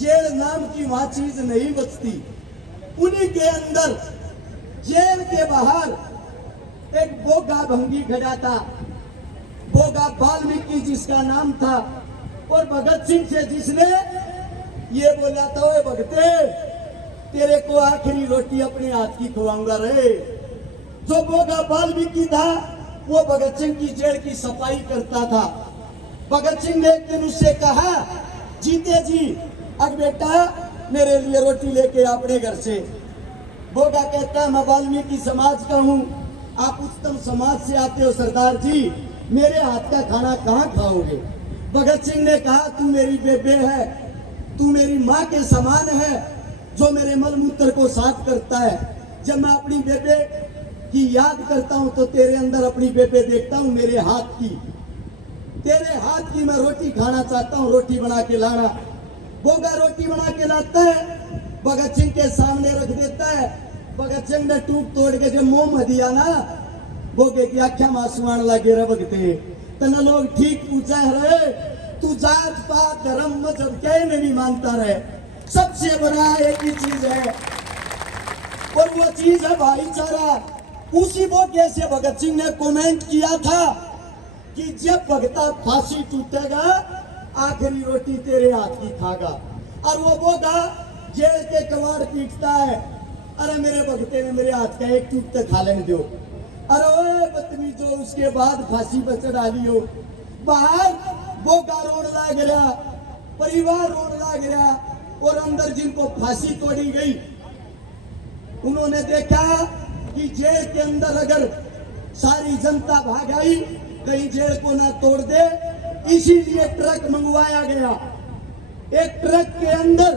Jail नाम की वहां चीज नहीं बचती। उन्हीं के अंदर जेल के बाहर एक बोगा भंगी खड़ा था, बोगा वाल्मीकि जिसका नाम था, और भगत सिंह से जिसने ये बोला था, ओए भगते तेरे को आखिरी रोटी अपने हाथ की खवाऊंगा रे। जो बोगा वाल्मीकि था वो भगत सिंह की जेल की सफाई करता था। भगत सिंह ने एक दिन उससे कहा, जीते जी अब बेटा मेरे लिए रोटी लेके अपने घर से। बोगा कहता मैं वाल्मीकि समाज का हूँ, आप उच्चतम समाज से आते हो सरदार जी, मेरे हाथ का खाना कहाँ खाओगे। भगत सिंह ने कहा तू मेरी बेबे है, तू मेरी माँ के समान है जो मेरे मलमूत्र को साफ करता है। जब मैं अपनी बेबे की याद करता हूँ तो तेरे अंदर अपनी बेबे देखता हूँ, मेरे हाथ की, तेरे हाथ की मैं रोटी खाना चाहता हूँ, रोटी बना के लाना। बोगा रोटी बना के लाता है, भगत सिंह के सामने रख देता है। भगत सिंह ने टूक तोड़ के जब मुंह दिया ना, बोगे की आख्या मासुआन लगे रे भगते तना लोग ठीक पूछा रहे, तू जात पात धर्म मजहब क्या नहीं मानता रहे, सबसे बड़ा एक ही चीज है और वो चीज है भाईचारा। उसी बोगे से भगत सिंह ने कमेंट किया था कि जब भगता फांसी टूटेगा आखिरी रोटी तेरे हाथ की खागा। और वो बोगा जेल के कवाड़ पीटता है, अरे मेरे भगते ने मेरे हाथ का एक टूट तक खा लेने दो। अरे ओए बदतमीजो, उसके बाद फांसी पर चढ़ा लियो। बाहर बोगा रोड लाग रहा, परिवार रोड लाग रहा, और अंदर जिनको फांसी तोड़ी गई उन्होंने देखा कि जेल के अंदर अगर सारी जनता भाग आई कहीं जेल को ना तोड़ दे, इसीलिए ट्रक मंगवाया गया। एक ट्रक के अंदर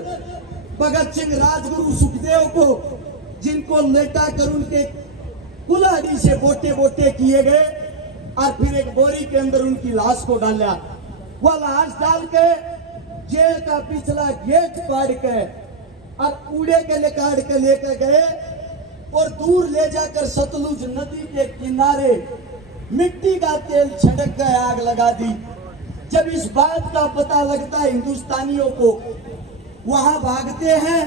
भगत सिंह, राजगुरु, सुखदेव को जिनको लेटा कर उनके कुल्हाड़ी से बोटे बोटे किए गए और फिर एक बोरी के अंदर उनकी लाश को डाला। वह लाश डाल के जेल का पिछला गेट फाड़ के और उड़े के निकाल के लेकर गए और दूर ले जाकर सतलुज नदी के किनारे मिट्टी का तेल छिड़क कर आग लगा दी। जब इस बात का पता लगता है हिंदुस्तानियों को, वहां भागते हैं,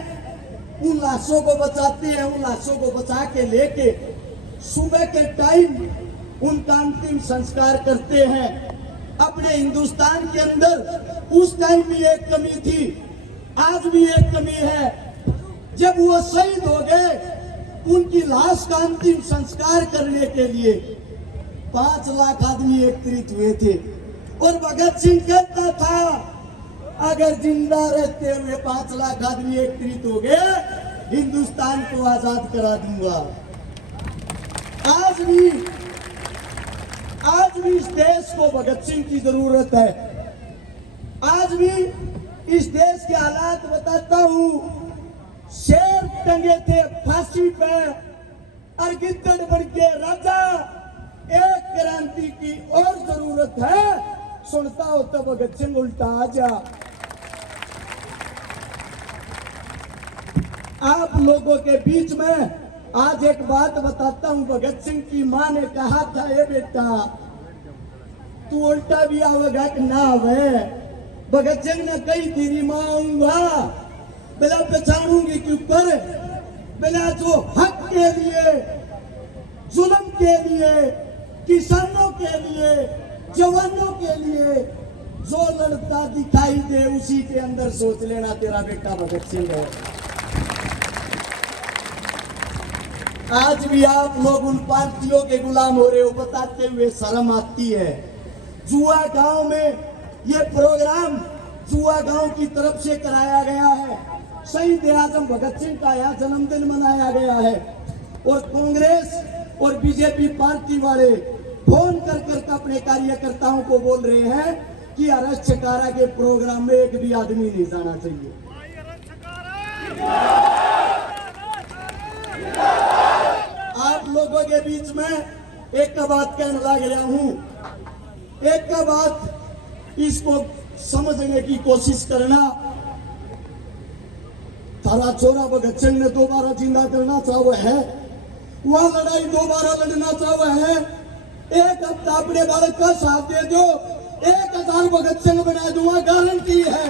उन लाशों को बचाते हैं, उन लाशों को बचा के लेके सुबह के टाइम उनका अंतिम संस्कार करते हैं। अपने हिंदुस्तान के अंदर उस टाइम भी एक कमी थी, आज भी एक कमी है। जब वो शहीद हो गए उनकी लाश का अंतिम संस्कार करने के लिए 5 लाख आदमी एकत्रित हुए थे और भगत सिंह कहता था अगर जिंदा रहते हुए 5 लाख आदमी एकत्रित हो गए हिंदुस्तान को आजाद करा दूंगा। आज भी इस देश को भगत सिंह की जरूरत है। आज भी इस देश के हालात बताता हूं, शेर टंगे थे फांसी पे और गिद्दड़ बन के राजा। एक क्रांति की और जरूरत है, सुनता हो तो भगत सिंह उल्टा आ जा। आप लोगों के बीच में आज एक बात बताता हूं, भगत सिंह की मां ने कहा था, ये बेटा तू उल्टा भी आवेगा कि ना आवे। भगत सिंह ने कही तेरी मां आऊंगा, बिना पहचानूंगी के ऊपर, बिना जो हक के लिए, जुल्म के लिए, किसानों के लिए, जवानों के लिए जो लड़ता दिखाई दे उसी के अंदर सोच लेना तेरा बेटा भगत सिंह है। आज भी आप लोग उन पार्टियों के गुलाम हो रहे हो, बताते हुए शर्म आती है। जुआ गांव में ये प्रोग्राम जुआ गांव की तरफ से कराया गया है। शहीद आजम भगत सिंह का यहाँ जन्मदिन मनाया गया है और कांग्रेस और बीजेपी पार्टी वाले फोन कर कर अपने कार्यकर्ताओं को बोल रहे हैं कि अरज छकारा के प्रोग्राम में एक भी आदमी नहीं जाना चाहिए। आप लोगों के बीच में एक बात कहने लग रहा हूं, एक बात इसको समझने की कोशिश करना। थारा छोरा भगत सिंह ने दोबारा जिंदा करना चाहा है, वह लड़ाई दोबारा लड़ना चाहा है। एक हफ्ता अपने बालक का साथ दे दो, 1000 भगत सिंह बना दूंगा, गारंटी है।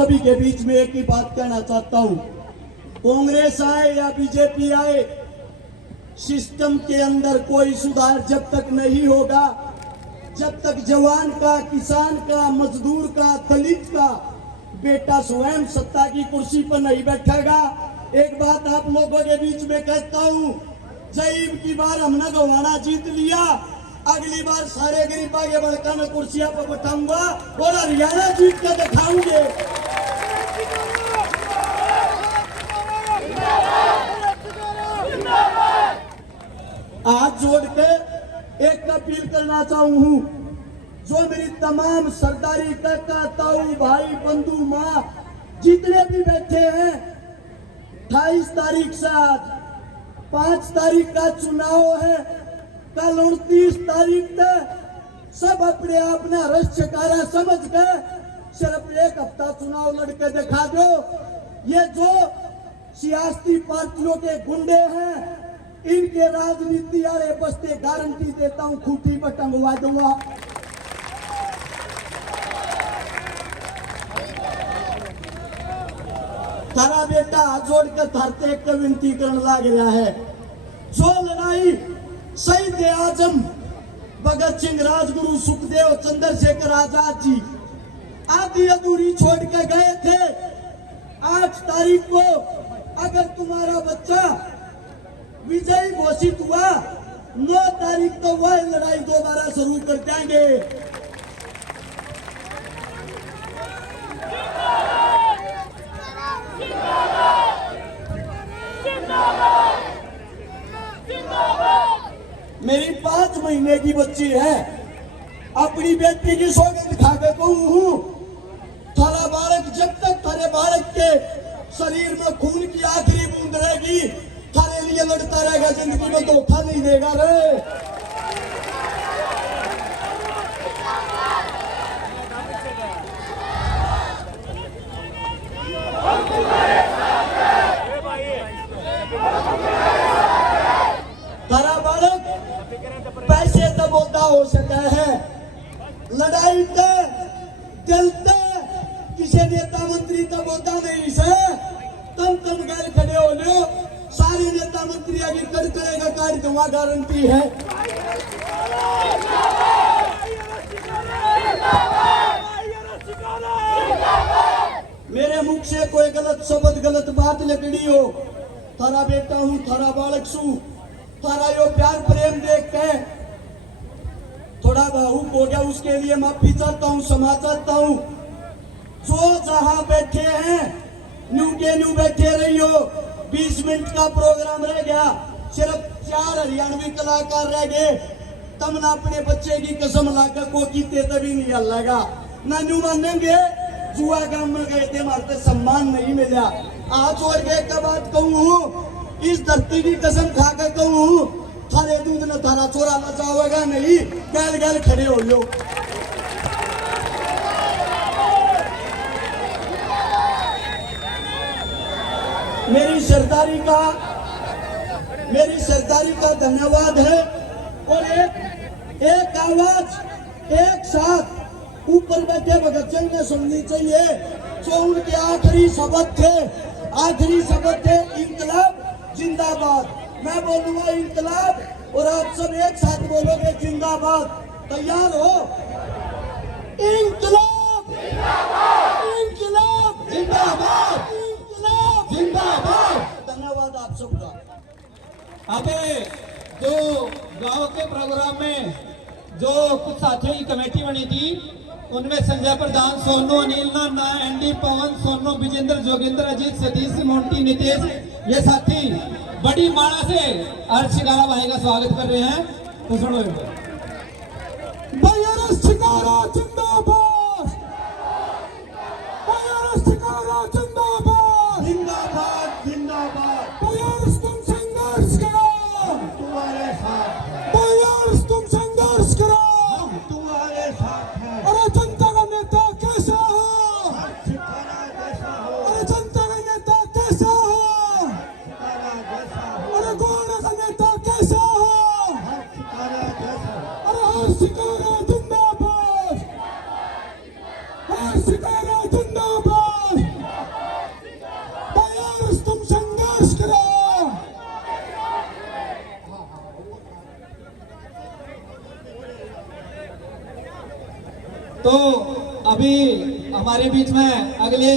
सभी के बीच में एक ही बात कहना चाहता हूं, कांग्रेस आए या बीजेपी आए, सिस्टम के अंदर कोई सुधार जब तक नहीं होगा, जब तक जवान का, किसान का, मजदूर का, दलित का बेटा स्वयं सत्ता की कुर्सी पर नहीं बैठेगा। एक बात आप लोगों के बीच में कहता हूं, जईब की बार हमने गवाना जीत लिया, अगली बार सारे गरीबा के बड़का में कुर्सियां पर बैठाऊंगा और हरियाणा जीत कर दिखाऊंगे। हाथ जोड़ के एक अपील करना चाहूं, जो मेरी तमाम सरदारी काका, ताऊ, भाई, बंधु, माँ जितने भी बैठे हैं, 28 तारीख से आज 5 तारीख का चुनाव है, कल 29 तारीख तक सब अपने आप ने रस छकारा समझ के सिर्फ एक हफ्ता चुनाव लड़के दिखा दो। ये जो सियासी पार्टियों के गुंडे हैं, इनके राजनीति वाले बस्ते गारंटी देता हूं खूंटी पर टंगवा दूंगा। तारा बेटा हाथ जोड़कर थारते एक विनती करने लग रहा है, जो लड़ाई शहीद आजम भगत सिंह, राजगुरु सुखदेव, चंद्रशेखर आजाद जी आधी अधूरी छोड़ के गए थे, 8 तारीख को अगर तुम्हारा बच्चा विजयी घोषित हुआ, 9 तारीख तो वह लड़ाई दोबारा शुरू कर देंगे। मेरी 5 महीने की बच्ची है, अपनी बेटी की सौगंध खा के कहूं, थारा बालक जब तक थारे बालक के शरीर में खून की आखिरी बूंद रहेगी, थारे लिए लड़ता रहेगा, जिंदगी में धोखा नहीं देगा रे। तारा बालक पैसे तो बोलता हो सका है, लड़ाई ते जलते किसी नेता मंत्री तो बोलता नहीं से, तम गैर खड़े हो लो, सारे नेता मंत्री आगे कर करेगा कार्य दूंगा, गारंटी है। मेरे मुख से कोई गलत शब्द, गलत बात निकली हो, थारा बेटा हूं, थारा बालक सू, थारा यो प्यार प्रेम देख के थोड़ा भावुक हो गया, उसके लिए माफी चाहता हूं, क्षमा चाहता हूं। जो जहां बैठे हैं न्यू के न्यू बैठे रही हो, 20 मिनट का प्रोग्राम रह गया, सिर्फ 4 हरियाणवी कलाकार रह गए, तमना अपने बच्चे की कसम लाकर को कीते तभी नहीं हल्लागा ना, न्यू मानेंगे जुआ गांव में गए थे, हमारे सम्मान नहीं मिला। आज और एक बात कहूं, इस धरती की कसम खाकर कहूं, थारे दूध न थारा चोरा न चाहेगा नहीं, गैल गैल खड़े हो लो। मेरी सरदारी का धन्यवाद है। और एक आवाज एक साथ ऊपर बैठे भगत सिंह ने सुननी चाहिए, जो उनके आखिरी शब्द थे, इंकलाब जिंदाबाद। मैं बोलूंगा इंकलाब और आप सब एक साथ बोलोगे जिंदाबाद। तैयार हो? इंकलाब इंकलाब जिंदाबाद, इंकलाब जिंदाबाद। धन्यवाद आप सबका। अबे जो गांव के प्रोग्राम में जो कुछ साथियों की कमेटी बनी थी, उनमें संजय प्रधान, सोनू, अनिल, नाना, एनडी, पवन, सोनू, विजेंद्र, जोगिंद्र, अजीत, सतीश, मोंटी, नितेश, ये साथी बड़ी माला से अर्श शिकारा भाई का स्वागत कर रहे हैं। तो सुनो भाई, अर्श शिकारा जिंदाबाद, भाई अर्श शिकारा जिंदाबाद, जिंदाबाद जिंदाबाद। भाई अर्श तुम संघर्ष करो, हम तुम्हारे साथ हैं, भाई अर्श तुम संघर्ष करो, हम तुम्हारे साथ हैं। अरे जनता का नेता कैसा हो, हर ठिकाना जैसा हो, अरे जनता का नेता कैसा हो, ठिकाना जैसा हो, अरे गौड़ का नेता कैसा हो, हर ठिकाना जैसा हो। अरे हर शिकारा जिंदाबाद, हर शिकारा जिंदाबाद, तो अभी हमारे बीच में अगले